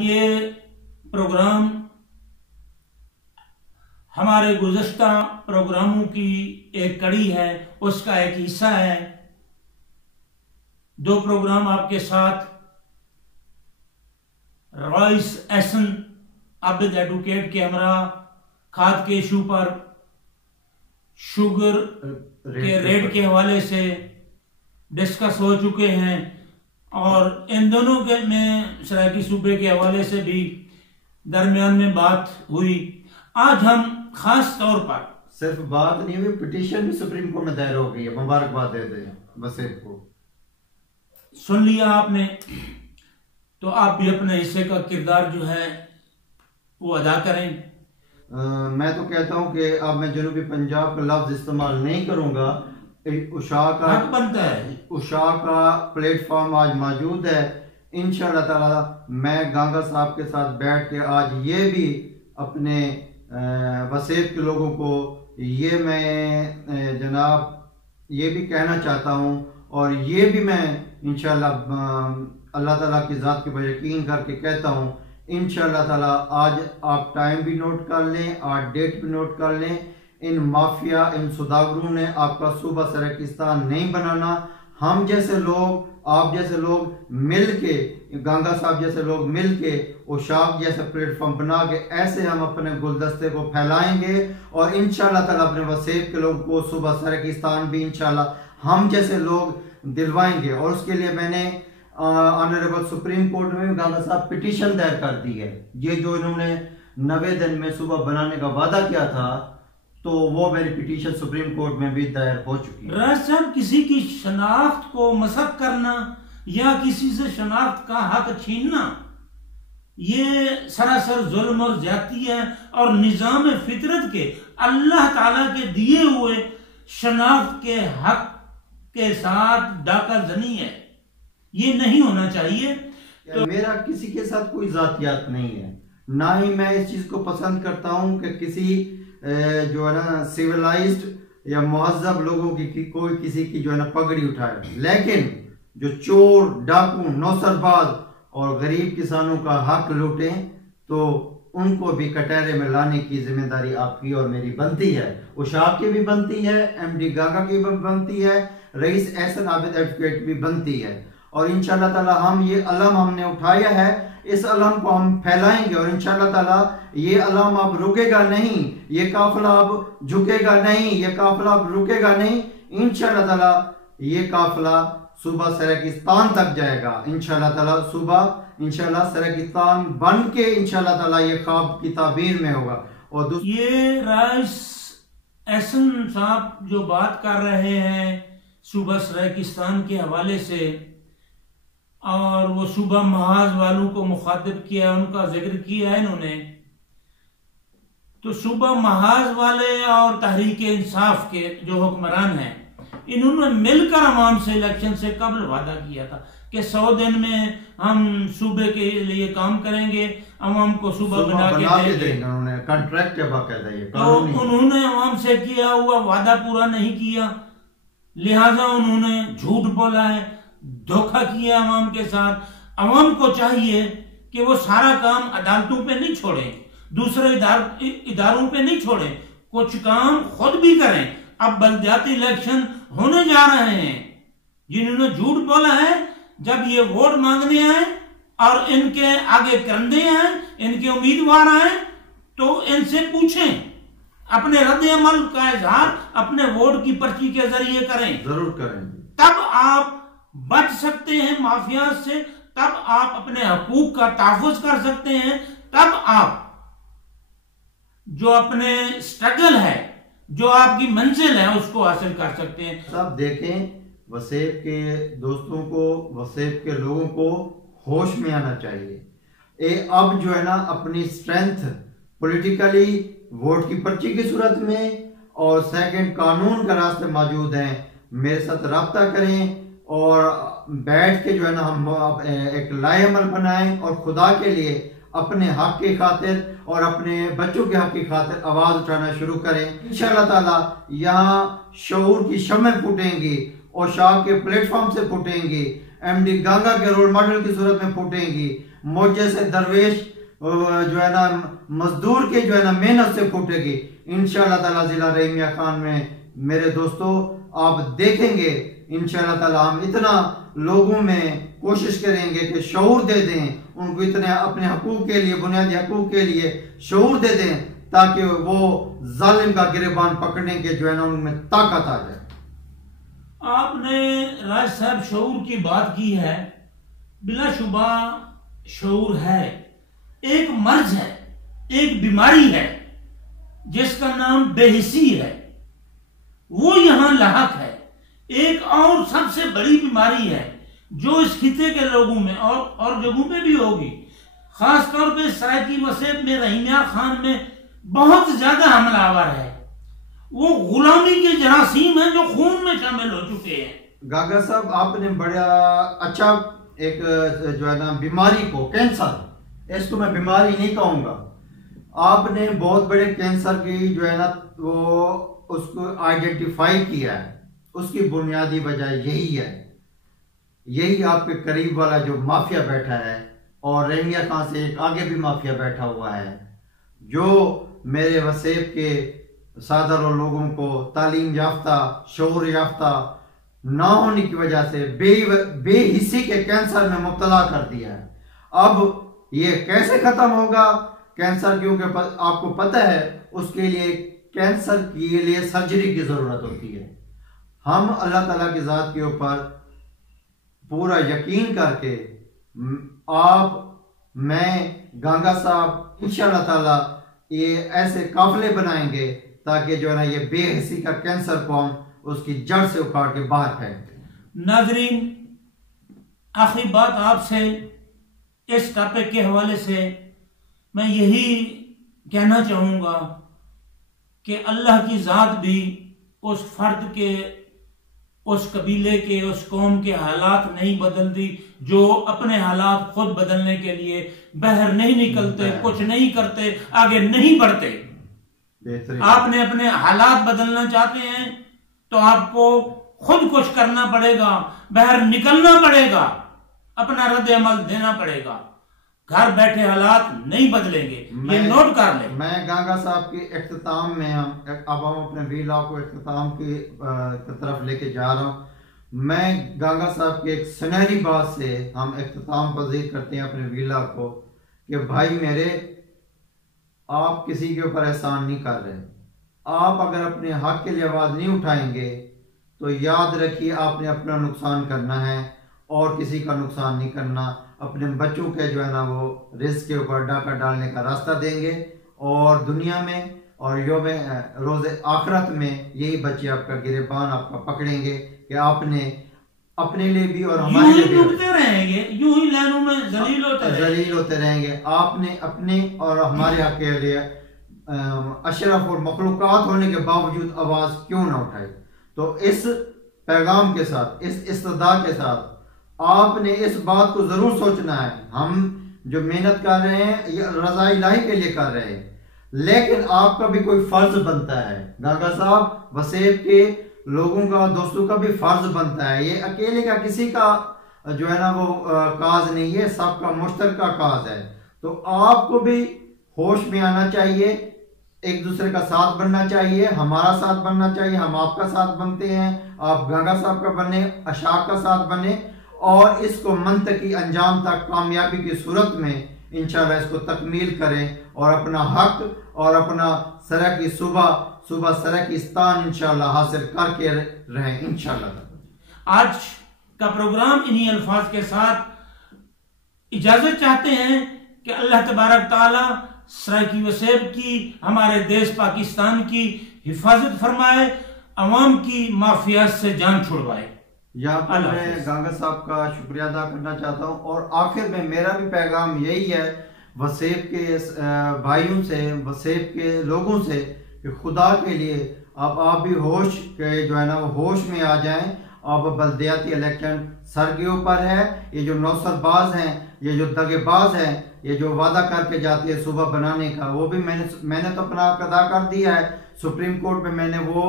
ये प्रोग्राम हमारे गुज़श्ता प्रोग्रामों की एक कड़ी है, उसका एक हिस्सा है। 2 प्रोग्राम आपके साथ रॉइस एहसन आबिद एडवोकेट के हमरा खाद के इशू पर, शुगर के रेट के हवाले से डिस्कस हो चुके हैं और इन दोनों के में सराकी सूबे के हवाले से भी दरमियान में बात हुई। आज हम खास तौर पर सिर्फ बात नहीं हुई, पिटीशन भी सुप्रीम कोर्ट में दायर हो गई है। मुबारकबाद देते हैं वसीफ को। सुन लिया आपने, तो आप भी अपने हिस्से का किरदार जो है वो अदा करें। मैं तो कहता हूं कि अब मैं जनूबी पंजाब का लफ्ज इस्तेमाल नहीं करूंगा। उषा का हक बनता है, उषा का प्लेटफॉर्म आज मौजूद है। इंशाअल्लाह ताला मैं गांगा साहब के साथ बैठ के आज ये भी अपने वसीफ के लोगों को ये मैं जनाब ये भी कहना चाहता हूँ और ये भी मैं इंशाअल्लाह अल्लाह ताला की ज़ात के पर यकीन करके कहता हूँ इंशाअल्लाह ताला आज आप टाइम भी नोट कर लें, आज डेट भी नोट कर लें। इन माफिया, इन सौदागरों ने आपका सूबा सराकिस्तान नहीं बनाना। हम जैसे लोग, आप जैसे लोग मिल के, गांगा साहब जैसे लोग मिल के उशाक जैसे प्लेटफॉर्म बना के ऐसे हम अपने गुलदस्ते को फैलाएंगे और इंशाअल्लाह ताला अपने वसीफ के लोगों को सूबा सराकिस्तान भी इंशाअल्लाह हम जैसे लोग दिलवाएंगे। और उसके लिए मैंने ऑनरेबल सुप्रीम कोर्ट में गांगा साहब पिटीशन दायर कर दी है। ये जो इन्होंने 90 दिन में सुबह बनाने का वादा किया था, तो वो मेरी पिटीशन सुप्रीम कोर्ट में भी दायर हो चुकी है। राज साहब, किसी की शनाख्त को मसक करना या किसी से शनाख्त का हक छीनना ये सरासर जुल्म और ज्यादती है और निजाम फितरत के, अल्लाह ताला के दिए हुए शनाख्त के हक के साथ डाका जनी है। ये नहीं होना चाहिए। तो मेरा किसी के साथ कोई जातियात नहीं है, ना ही मैं इस चीज को पसंद करता हूं कि किसी जो है ना सिविलाइज्ड या मुहज्जब लोगों की कोई किसी की जो है ना पगड़ी उठाए। लेकिन जो चोर, डाकू, नौसरबाज और गरीब किसानों का हक लूटें तो उनको भी कटहरे में लाने की जिम्मेदारी आपकी और मेरी बनती है। उशाक की भी बनती है, MD गांगा की भी बनती है, रईस एहसन आबिद एडवोकेट भी बनती है। और इंशाअल्लाह ताला हम ये अलम हमने उठाया है, इस अलम को हम फैलाएंगे और इंशाअल्लाह ताला ये अलम अब रुकेगा नहीं, ये काफिला अब झुकेगा नहीं, ये काफिला अब रुकेगा नहीं। इंशाअल्लाह ताला ये काफिला सूबा सराकिस्तान तक जाएगा। इंशाअल्लाह ताला सूबा इंशाअल्लाह सराकिस्तान बन के इंशाअल्लाह ताला ये ख्वाब की ताबीर में होगा। और ये राइस एहसन साहब जो बात कर रहे हैं सूबा सराकिस्तान के हवाले से, और वो सूबा महाज वालों को मुखातिब किया, उनका जिक्र किया है इन्होंने, तो सूबा महाज वाले और तहरीक इंसाफ के जो हुक्मरान हैं, इन्होंने मिलकर अवाम से इलेक्शन से कबल वादा किया था कि 100 दिन में हम सूबे के लिए काम करेंगे, अवाम को सूबा बना के देंगे। उन्होंने कॉन्ट्रैक्ट तो उन्होंने अवाम से किया हुआ वादा पूरा नहीं किया, लिहाजा उन्होंने झूठ बोला है, धोखा किया अवाम के साथ। अवाम को चाहिए कि वो सारा काम अदालतों पे नहीं छोड़े, दूसरे इदारों पे नहीं छोड़े, कुछ काम खुद भी करें। अब बलदियाती इलेक्शन होने जा रहे हैं, जिन्होंने झूठ बोला है, जब ये वोट मांगने आए और इनके आगे कंधे आए, इनके उम्मीदवार आए, तो इनसे पूछें, अपने रद्द अमल का इजहार अपने वोट की पर्ची के जरिए करें, जरूर करेंगे। तब आप बच सकते हैं माफिया से, तब आप अपने हकूक का तहफ़्फ़ुज़ कर सकते हैं, तब आप जो अपने स्ट्रगल है, जो आपकी मंजिल है, उसको हासिल कर सकते हैं। सब देखें, वसीफ के दोस्तों को, वसीफ के लोगों को होश में आना चाहिए। अब जो है ना अपनी स्ट्रेंथ पॉलिटिकली वोट की पर्ची की सूरत में और सेकंड कानून का रास्ते मौजूद हैं। मेरे साथ रब्ता करें और बैठ के जो है ना हम एक लाएअमल बनाएं और खुदा के लिए अपने हक की खातिर और अपने बच्चों के हक की खातिर आवाज उठाना शुरू करें। इंशाअल्लाह ताला यहाँ शऊर की शम्में फूटेंगी और शाह के प्लेटफॉर्म से फूटेंगी, MD गांगा के रोल मॉडल की सूरत में फूटेंगी। मुझ जैसे दरवेश जो है ना मजदूर के जो है ना मेहनत से फूटेगी इंशाअल्लाह ताला। जिला रहीमिया खान में मेरे दोस्तों आप देखेंगे इंशाअल्लाह ताला हम इतना लोगों में कोशिश करेंगे कि शऊर दे दें उनको, इतने अपने हकूक के लिए, बुनियादी हकूक के लिए शऊर दे दें ताकि वो जालिम का गिरबान पकड़ने के जो है ना उनमें ताकत आ जाए। आपने राज साहब शऊर की बात की है, बिलाशुबा शऊर है, एक मर्ज है, एक बीमारी है जिसका नाम बेहिसी है, वो यहां लाहक है। एक और सबसे बड़ी बीमारी है जो इस खिते के लोगों में और जगहों में भी होगी, खासतौर पे सरायकी वसेब में, रहीमिया खान में बहुत ज्यादा हमलावर है। वो गुलामी के जरासीम हैं जो खून में शामिल हो चुके हैं। गागा साहब आपने बड़ा अच्छा एक जो है ना बीमारी को, कैंसर, इसको मैं बीमारी नहीं कहूंगा, आपने बहुत बड़े कैंसर की जो है ना वो उसको आइडेंटिफाई किया है। उसकी बुनियादी वजह यही है, यही आपके करीब वाला जो माफिया बैठा है और रहीमिया खां से एक आगे भी माफिया बैठा हुआ है जो मेरे वसेब के सादर और लोगों को तालीम याफ्ता, शऊर याफ्ता ना होने की वजह से बेहिसी के कैंसर में मुब्तला कर दिया है। अब ये कैसे खत्म होगा कैंसर, क्योंकि आपको पता है उसके लिए कैंसर के लिए सर्जरी की जरूरत होती है। हम अल्लाह ताला की जात के ऊपर पूरा यकीन करके आप, मैं, गांगा साहब इंशाअल्लाह ताला ये ऐसे काफिले बनाएंगे ताकि जो है ना ये बेहिसी का कैंसर को हम उसकी जड़ से उखाड़ के बाहर फेंकते। नाजरीन, आखिरी बात आपसे इस टॉपिक के हवाले से मैं यही कहना चाहूंगा कि अल्लाह की जात भी उस फर्द के, उस कबीले के, उस कौम के हालात नहीं बदलती जो अपने हालात खुद बदलने के लिए बाहर नहीं निकलते, कुछ नहीं करते, आगे नहीं बढ़ते। आपने अपने हालात बदलना चाहते हैं तो आपको खुद कुछ करना पड़ेगा, बाहर निकलना पड़ेगा, अपना रद्द अमल देना पड़ेगा। घर बैठे हालात नहीं बदलेंगे, ये नोट कर ले। मैं गांगा साहब के इख्तिताम में अब हम अपने वीला को इख्तिताम की तरफ लेके जा रहा हूँ। मैं गांगा साहब की एक सुनहरी बात से हम इख्तिताम पजीर करते हैं अपने वीला को कि भाई मेरे, आप किसी के ऊपर एहसान नहीं कर रहे। आप अगर अपने हक के लिए आवाज़ नहीं उठाएंगे तो याद रखिए आपने अपना नुकसान करना है और किसी का नुकसान नहीं करना। अपने बच्चों के जो है ना वो रिस्क के ऊपर डाका डालने का रास्ता देंगे और दुनिया में और रोज़ आखिरत में यही बच्चे आपका गिरबान आपका पकड़ेंगे कि आपने अपने लिए भी और हमारे लिए भी रहेंगे, यूं ही लाइनों में जलील होते रहेंगे। आपने अपने और हमारे हक के लिए अशरफ और मखलूकात होने के बावजूद आवाज़ क्यों ना उठाई। तो इस पैगाम के साथ, इस इस्तदा के साथ आपने इस बात को जरूर सोचना है, हम जो मेहनत कर रहे हैं ये रज़ा इलाही के लिए कर रहे हैं, लेकिन आपका भी कोई फर्ज बनता है। गागा साहब, वसेब के लोगों का, दोस्तों का भी फर्ज बनता है। ये अकेले का किसी का जो है ना वो काज नहीं है, सबका मुश्तरका काज है। तो आपको भी होश में आना चाहिए, एक दूसरे का साथ बनना चाहिए, हमारा साथ बनना चाहिए। हम आपका साथ बनते हैं, आप गागा साहब का बने, अशाक का साथ बने और इसको मंतकी अंजाम तक कामयाबी की सूरत में इंशाल्लाह इसको तकमील करें और अपना हक और अपना सरा की सुबह सरा की स्थान इंशाल्लाह हासिल करके रहें इंशाल्लाह। आज का प्रोग्राम इन्हीं अल्फाज के साथ इजाजत चाहते हैं कि अल्लाह तबारक ताला सरायकी वसेब की, हमारे देश पाकिस्तान की हिफाजत फरमाए, अवाम की माफियात से जान छुड़वाए। यहाँ पर मैं गांगा साहब का शुक्रिया अदा करना चाहता हूँ और आखिर में मेरा भी पैगाम यही है वसेब के भाइयों से, वसेब के लोगों से कि खुदा के लिए आप भी होश के जो है ना वो होश में आ जाएं। अब बल्दियाती इलेक्शन सर के ऊपर है। ये जो नौसरबाज हैं, ये जो दगेबाज हैं, ये जो वादा करके जाते हैं सुबह बनाने का, वो भी मैंने तो अपना अदा कर दिया है। सुप्रीम कोर्ट में मैंने वो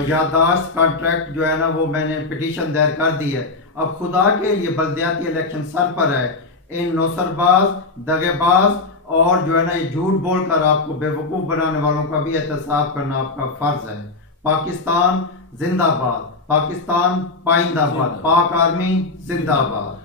याददाश्त कॉन्ट्रैक्ट जो है ना वो मैंने पिटीशन दायर कर दी है। अब खुदा के लिए बल्दियाती इलेक्शन सर पर है, इन नौसरबाज, दगेबाज और जो है ना ये झूठ बोलकर आपको बेवकूफ बनाने वालों का भी एहतसाब करना आपका फर्ज है। पाकिस्तान जिंदाबाद, पाकिस्तान पाइंदाबाद, पाक आर्मी जिंदाबाद।